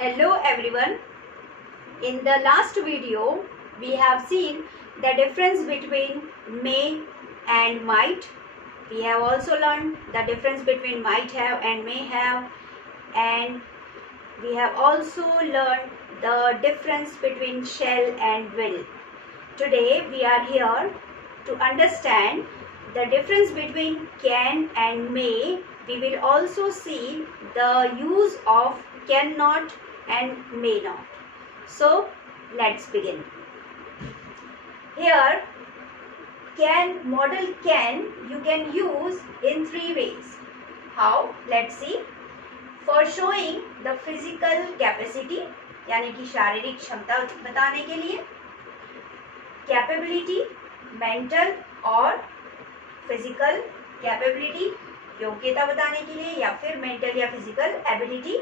Hello everyone. In the last video, we have seen the difference between may and might. We have also learned the difference between might have and may have, and we have also learned the difference between shall and will. Today we are here to understand the difference between can and may. We will also see the use of cannot and may not. So let's begin. Here model can you can use in three ways. How? Let's see. For showing the physical capacity यानी कि शारीरिक क्षमता बताने के लिए, capability mental और physical capability योग्यता बताने के लिए, या फिर मेंटल या फिजिकल एबिलिटी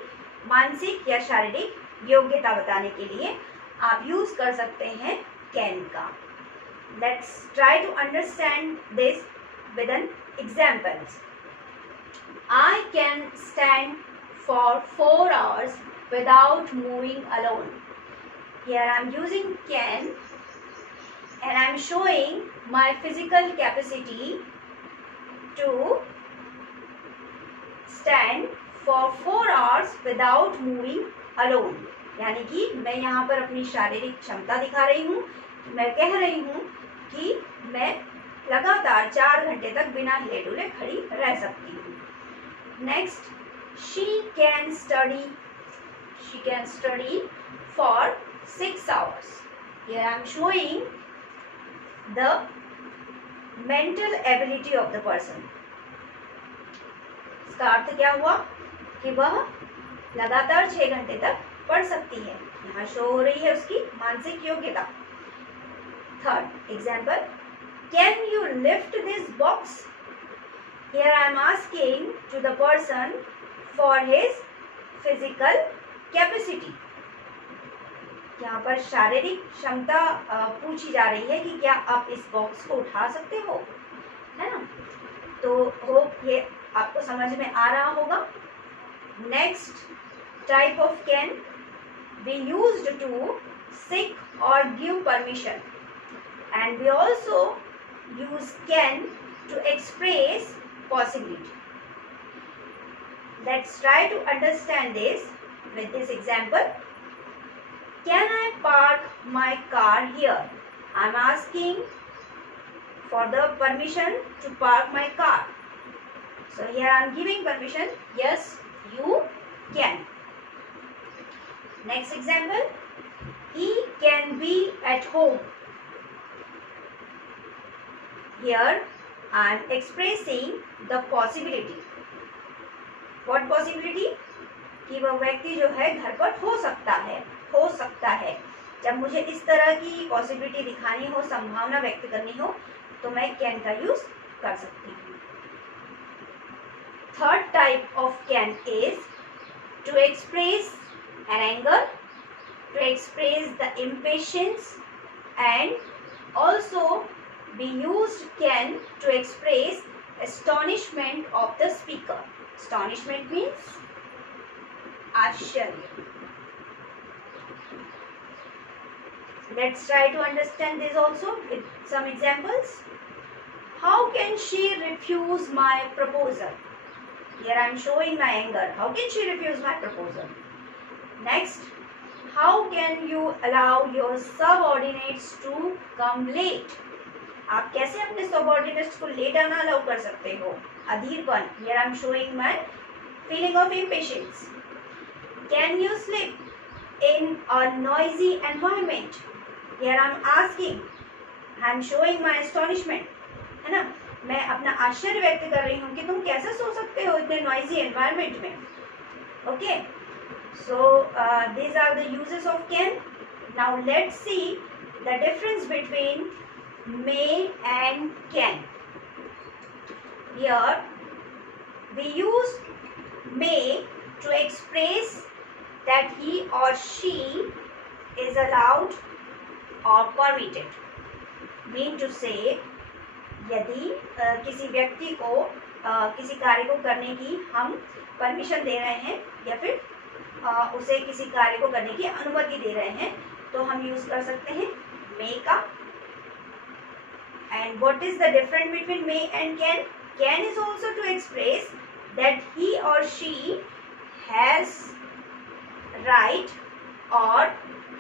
मानसिक या शारीरिक योग्यता बताने के लिए आप यूज कर सकते हैं कैन का. Let's try to understand this with an examples. I can stand for 4 hours without moving alone. Here I am using can and I am showing my physical capacity to stand for 4 hours without moving alone. यानी कि मैं यहाँ पर अपनी शारीरिक क्षमता दिखा रही हूँ. मैं कह रही हूँ कि मैं लगातार 4 घंटे तक बिना हिले डुले खड़ी रह सकती हूँ. Next, she can study for 6 hours. Here I am showing the mental ability of the person. इसका अर्थ क्या हुआ कि वह लगातार 6 घंटे तक पढ़ सकती है. यहाँ शो हो रही है उसकी मानसिक योग्यता. Third example, can you lift this box. Here I am asking to the person for his physical capacity. यहाँ पर शारीरिक क्षमता पूछी जा रही है कि क्या आप इस बॉक्स को उठा सकते हो, है ना. तो होप ये आपको समझ में आ रहा होगा. Next type of can we used to seek or give permission, and we also use can to express possibility. Let's try to understand this with this example. Can I park my car here? I am asking for the permission to park my car. So here I am giving permission. Yes, you can. Next example, he can be at home. Here I am expressing the possibility. What possibility? कि वह व्यक्ति जो है घर पर हो सकता है. जब मुझे इस तरह की पॉसिबिलिटी दिखानी हो, संभावना व्यक्त करनी हो, तो मैं कैन का यूज कर सकती हूँ. Third type of can is to express an anger, to express the impatience, and also we used can to express astonishment of the speaker. Astonishment means आश्चर्य. Let's try to understand this also with some examples. How can she refuse my proposal? Here I am showing my anger. How can she refuse my proposal? Next, how can you allow your subordinates to come late? आप कैसे अपने subordinates को late आना allow कर सकते हो. अधीरपन. Here I am showing my feeling of impatience. Can you sleep in a noisy environment? Here I am asking. I am showing my astonishment. है ना. मैं अपना आश्चर्य व्यक्त कर रही हूँ कि तुम कैसे सो सकते हो इतने noisy environment में. Okay. So these are the uses of can. Now let's see the difference between may and can. Here we use may to express that he or she is allowed or permitted. Mean to say, यदि किसी व्यक्ति को किसी कार्य को करने की हम परमिशन दे रहे हैं या फिर उसे किसी कार्य को करने की अनुमति दे रहे हैं, तो हम यूज कर सकते हैं मे का। And what is the difference between may and can? Can is also to express that he और शी हैज राइट और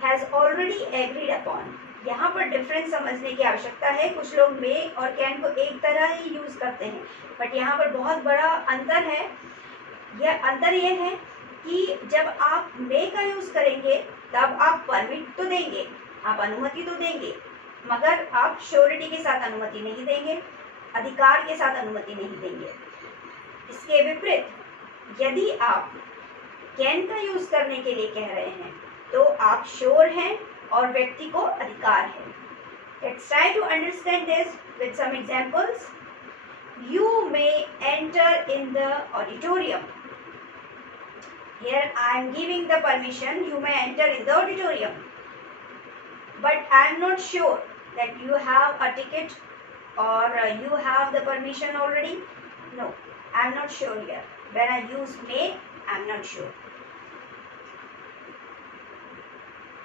हैज ऑलरेडी एग्रीड अपॉन। यहाँ पर डिफरेंस समझने की आवश्यकता है। कुछ लोग मे और कैन को एक तरह ही यूज करते हैं, बट यहाँ पर बहुत बड़ा अंतर है। यह अंतर यह है कि जब आप मे का यूज करेंगे तब आप परमिट तो देंगे, आप अनुमति तो देंगे, मगर आप श्योरिटी के साथ अनुमति नहीं देंगे, अधिकार के साथ अनुमति नहीं देंगे। इसके विपरीत यदि आप कैन का यूज करने के लिए कह रहे हैं तो आप श्योर हैं और व्यक्ति को अधिकार है। Let's try to understand this with some examples. You may enter in the auditorium. Here I am giving the permission, you may enter in the auditorium. But I am not sure that you have a ticket or you have the permission already. No, I am not sure here. When I use may, I am not sure.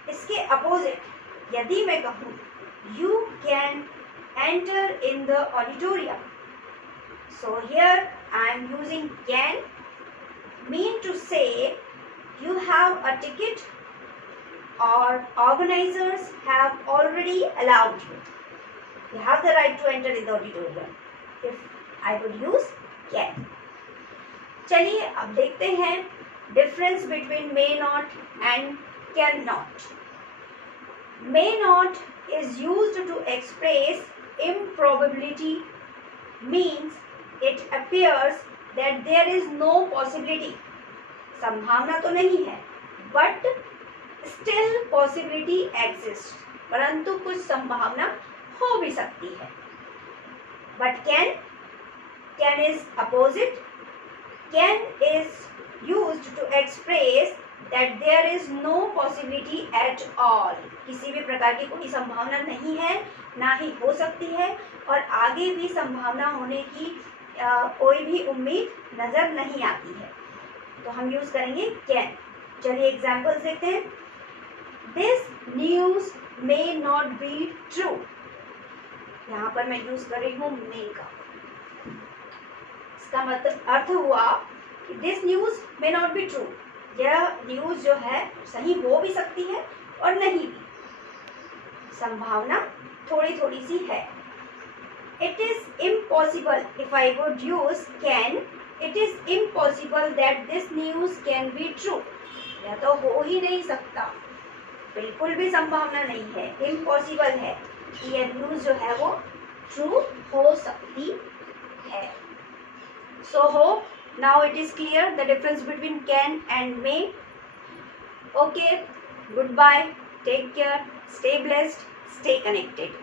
इसके opposite यदि मैं कहूँ you can enter in the auditorium, so here I am using can, mean to say you have a ticket or organizers have already allowed you. You have the right to enter in the auditorium. If I would use can. चलिए अब देखते हैं difference between may not and cannot. May not is used to express improbability, means it appears that there is no possibility. संभावना तो नहीं है, but still possibility exists. परंतु कुछ संभावना हो भी सकती है. But can is opposite. Can is used to express that there is no possibility at all. किसी भी प्रकार की कोई संभावना नहीं है, ना ही हो सकती है, और आगे भी संभावना होने की कोई भी उम्मीद नजर नहीं आती है, तो हम यूज करेंगे कैन. चलिए एग्जाम्पल्स देखते हैं. This news may not be true. यहाँ पर मैं यूज कर रही हूँ मे का. इसका मतलब अर्थ हुआ कि this news may not be true. यह न्यूज जो है सही हो भी सकती है और नहीं भी, संभावना थोड़ी थोड़ी सी है. It is impossible. If I would use can, it is impossible that this news can be true. यह तो हो ही नहीं सकता, बिल्कुल भी संभावना नहीं है, इम्पॉसिबल है कि यह न्यूज जो है वो ट्रू हो सकती है. So hope now it is clear the difference between can and may. Okay, goodbye, take care, stay blessed, stay connected.